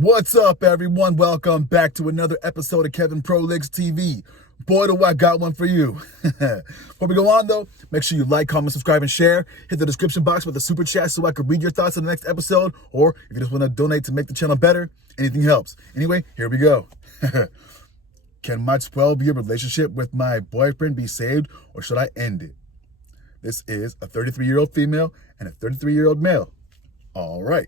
What's up, everyone? Welcome back to another episode of Kevin Pro Leagues TV. Boy, do I got one for you. Before we go on, though, make sure you like, comment, subscribe, and share. Hit the description box with a super chat so I can read your thoughts on the next episode. Or if you just want to donate to make the channel better, anything helps. Anyway, here we go. Can my 12-year relationship with my boyfriend be saved, or should I end it? This is a 33-year-old female and a 33-year-old male. All right.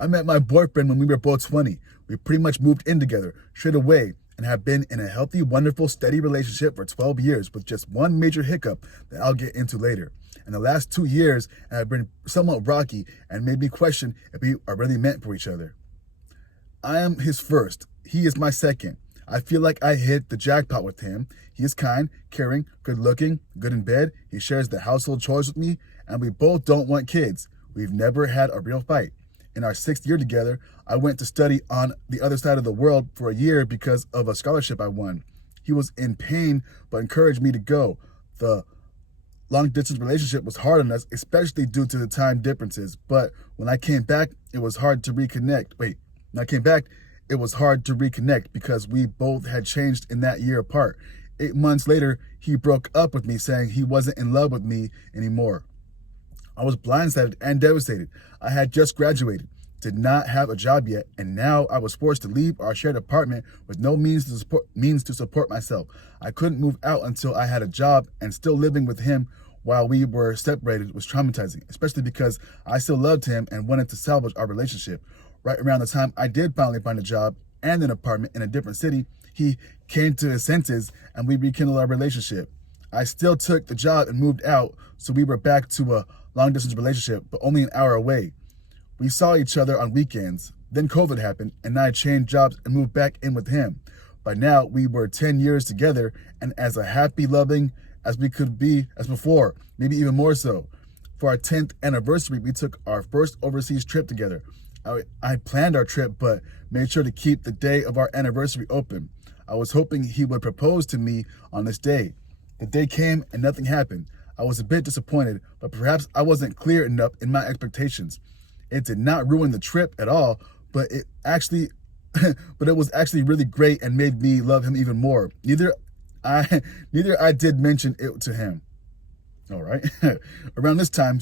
I met my boyfriend when we were both 20. We pretty much moved in together straight away and have been in a healthy, wonderful, steady relationship for 12 years with just one major hiccup that I'll get into later. And the last 2 years have been somewhat rocky and made me question if we are really meant for each other. I am his first. He is my second. I feel like I hit the jackpot with him. He is kind, caring, good looking, good in bed. He shares the household chores with me, and we both don't want kids. We've never had a real fight. In our 6th year together, I went to study on the other side of the world for a year because of a scholarship I won. He was in pain, but encouraged me to go. The long-distance relationship was hard on us, especially due to the time differences. But when I came back, it was hard to reconnect. It was hard to reconnect because we both had changed in that year apart. 8 months later, he broke up with me, saying he wasn't in love with me anymore. I was blindsided and devastated. I had just graduated, did not have a job yet, and now I was forced to leave our shared apartment with no means to support myself. I couldn't move out until I had a job, and still living with him while we were separated was traumatizing, especially because I still loved him and wanted to salvage our relationship. Right around the time I did finally find a job and an apartment in a different city, he came to his senses and we rekindled our relationship. I still took the job and moved out, so we were back to a long-distance relationship, but only an hour away. We saw each other on weekends. Then COVID happened, and I changed jobs and moved back in with him. By now, we were 10 years together, and as happy, loving as we could be as before, maybe even more so. For our 10th anniversary, we took our first overseas trip together. I planned our trip, but made sure to keep the day of our anniversary open. I was hoping he would propose to me on this day. The day came, and nothing happened. I was a bit disappointed, but perhaps I wasn't clear enough in my expectations. It did not ruin the trip at all, but it was actually really great and made me love him even more. Neither I did mention it to him. All right. Around this time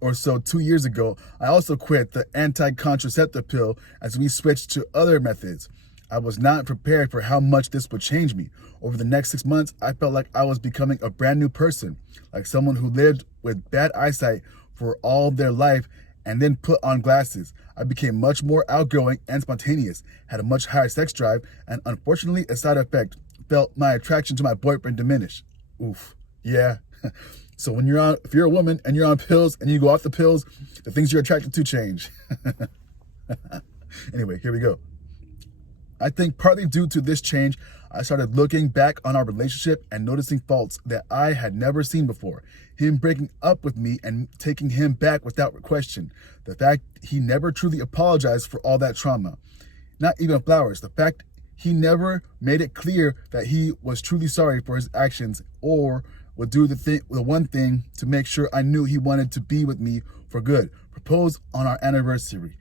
or so 2 years ago, I also quit the anti-contraceptive pill as we switched to other methods. I was not prepared for how much this would change me. Over the next 6 months, I felt like I was becoming a brand new person, like someone who lived with bad eyesight for all their life and then put on glasses. I became much more outgoing and spontaneous, had a much higher sex drive, and unfortunately, a side effect, felt my attraction to my boyfriend diminish. Oof. Yeah. So if you're a woman and you're on pills and you go off the pills, the things you're attracted to change. Anyway, here we go. I think partly due to this change, I started looking back on our relationship and noticing faults that I had never seen before. Him breaking up with me and taking him back without question. The fact he never truly apologized for all that trauma. Not even flowers. The fact he never made it clear that he was truly sorry for his actions or would do the one thing to make sure I knew he wanted to be with me for good. Propose on our anniversary.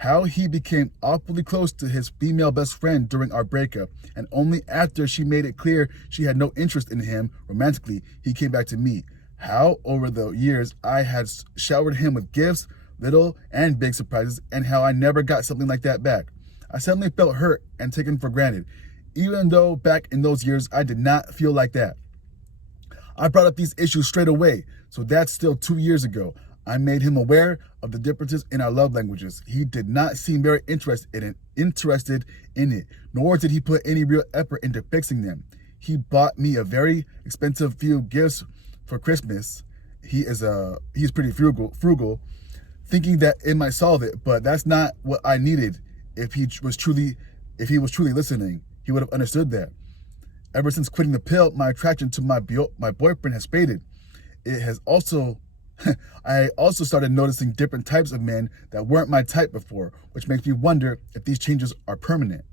How he became awfully close to his female best friend during our breakup, and only after she made it clear she had no interest in him romantically, he came back to me. How, over the years, I had showered him with gifts, little and big surprises, and how I never got something like that back. I suddenly felt hurt and taken for granted, even though back in those years, I did not feel like that. I brought up these issues straight away, so that's still 2 years ago. I made him aware of the differences in our love languages. He did not seem very interested in it, nor did he put any real effort into fixing them. He bought me a very expensive few gifts for Christmas. He's pretty frugal, thinking that it might solve it, but that's not what I needed. If he was truly listening, he would have understood that. Ever since quitting the pill, my attraction to my boyfriend has faded. I also started noticing different types of men that weren't my type before, which makes me wonder if these changes are permanent.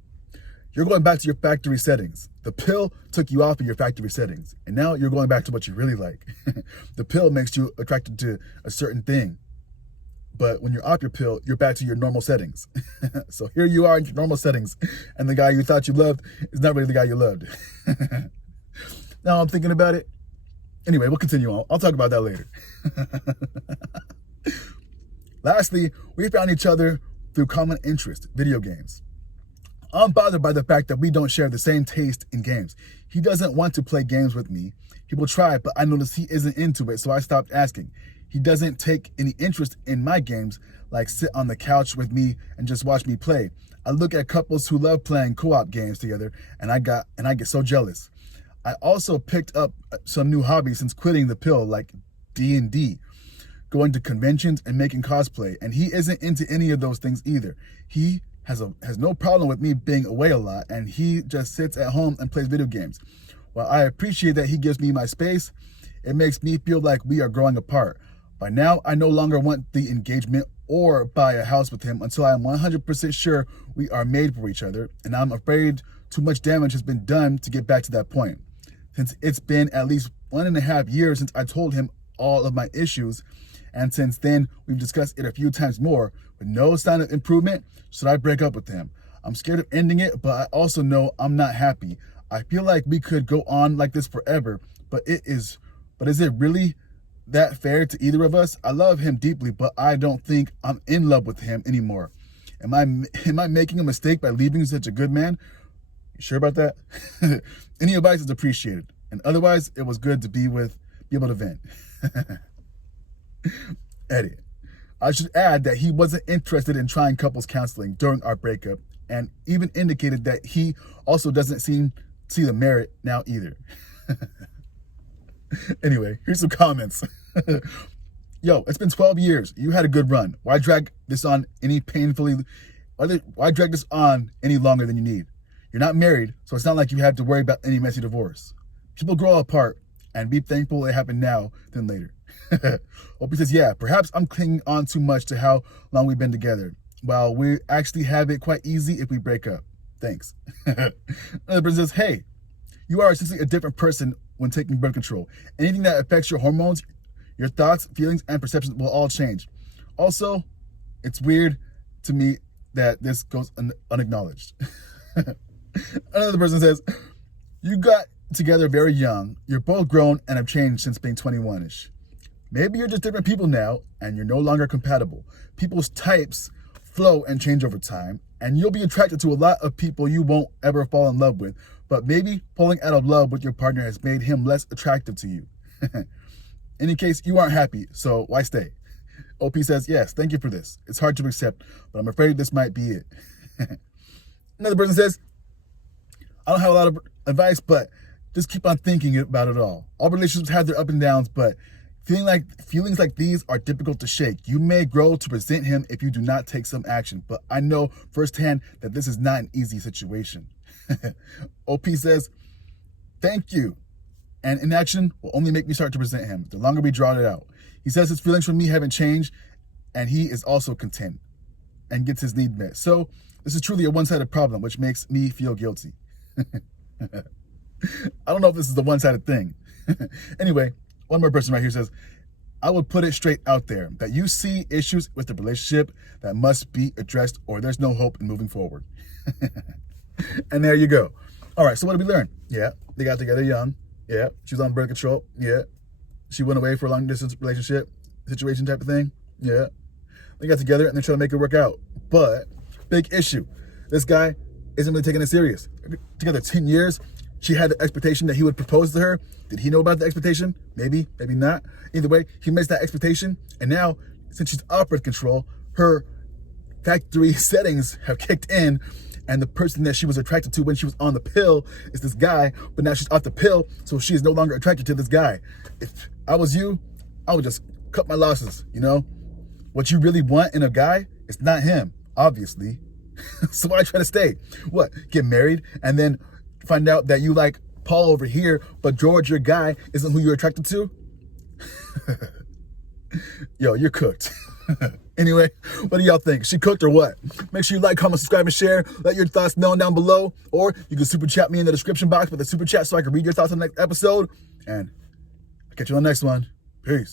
You're going back to your factory settings. The pill took you off of your factory settings, and now you're going back to what you really like. The pill makes you attracted to a certain thing. But when you're off your pill, you're back to your normal settings. So here you are in your normal settings, and the guy you thought you loved is not really the guy you loved. Now I'm thinking about it. Anyway, we'll continue on. I'll talk about that later. Lastly, we found each other through common interest, video games. I'm bothered by the fact that we don't share the same taste in games. He doesn't want to play games with me. He will try, but I notice he isn't into it, so I stopped asking. He doesn't take any interest in my games, like sit on the couch with me and just watch me play. I look at couples who love playing co-op games together, and I get so jealous. I also picked up some new hobbies since quitting the pill, like D&D, going to conventions and making cosplay, and he isn't into any of those things either. He has no problem with me being away a lot, and he just sits at home and plays video games. While I appreciate that he gives me my space, it makes me feel like we are growing apart. By now, I no longer want the engagement or buy a house with him until I am 100% sure we are made for each other, and I'm afraid too much damage has been done to get back to that point. Since it's been at least 1.5 years since I told him all of my issues, and since then, we've discussed it a few times more, with no sign of improvement, should I break up with him? I'm scared of ending it, but I also know I'm not happy. I feel like we could go on like this forever, but is it really that fair to either of us? I love him deeply, but I don't think I'm in love with him anymore. Am I making a mistake by leaving such a good man? You sure about that? Any advice is appreciated, and otherwise, it was good to be able to vent. Edit. I should add that he wasn't interested in trying couples counseling during our breakup, and even indicated that he also doesn't see the merit now either. Anyway, here's some comments. Yo, it's been 12 years. You had a good run. Why drag this on any longer than you need? You're not married, so it's not like you have to worry about any messy divorce. People grow apart, and be thankful it happened now than later. Opie says, yeah, perhaps I'm clinging on too much to how long we've been together. Well, we actually have it quite easy if we break up. Thanks. Another person says, hey, you are essentially a different person when taking birth control. Anything that affects your hormones, your thoughts, feelings, and perceptions will all change. Also, it's weird to me that this goes unacknowledged. Another person says, you got together very young. You're both grown and have changed since being 21-ish. Maybe you're just different people now and you're no longer compatible. People's types flow and change over time, and you'll be attracted to a lot of people you won't ever fall in love with, but maybe falling out of love with your partner has made him less attractive to you. In any case, you aren't happy, so why stay? OP says, yes, thank you for this. It's hard to accept, but I'm afraid this might be it. Another person says, I don't have a lot of advice, but just keep on thinking about it all. All relationships have their ups and downs, but feelings like these are difficult to shake. You may grow to resent him if you do not take some action, but I know firsthand that this is not an easy situation. OP says, thank you. And inaction will only make me start to resent him the longer we draw it out. He says his feelings for me haven't changed, and he is also content and gets his need met. So this is truly a one-sided problem, which makes me feel guilty. I don't know if this is the one-sided thing. Anyway, one more person right here says, I would put it straight out there that you see issues with the relationship that must be addressed, or there's no hope in moving forward. And there you go. All right, so what did we learn? Yeah, they got together young. Yeah, she was on birth control. Yeah, she went away for a long distance relationship situation type of thing. Yeah, they got together and they're trying to make it work out. But big issue, this guy isn't really taking it serious. Together 10 years. She had the expectation that he would propose to her. Did he know about the expectation? Maybe, maybe not. Either way, he missed that expectation. And now, since she's off birth control, her factory settings have kicked in, and the person that she was attracted to when she was on the pill is this guy, but now she's off the pill, so she is no longer attracted to this guy. If I was you, I would just cut my losses, you know? What you really want in a guy is not him, obviously. So why try to stay? What, get married and then find out that you like Paul over here, but George, your guy, isn't who you're attracted to? Yo, you're cooked. Anyway, what do y'all think? She cooked or what? Make sure you like, comment, subscribe, and share. Let your thoughts known down below. Or you can super chat me in the description box with a super chat so I can read your thoughts on the next episode. And I'll catch you on the next one. Peace.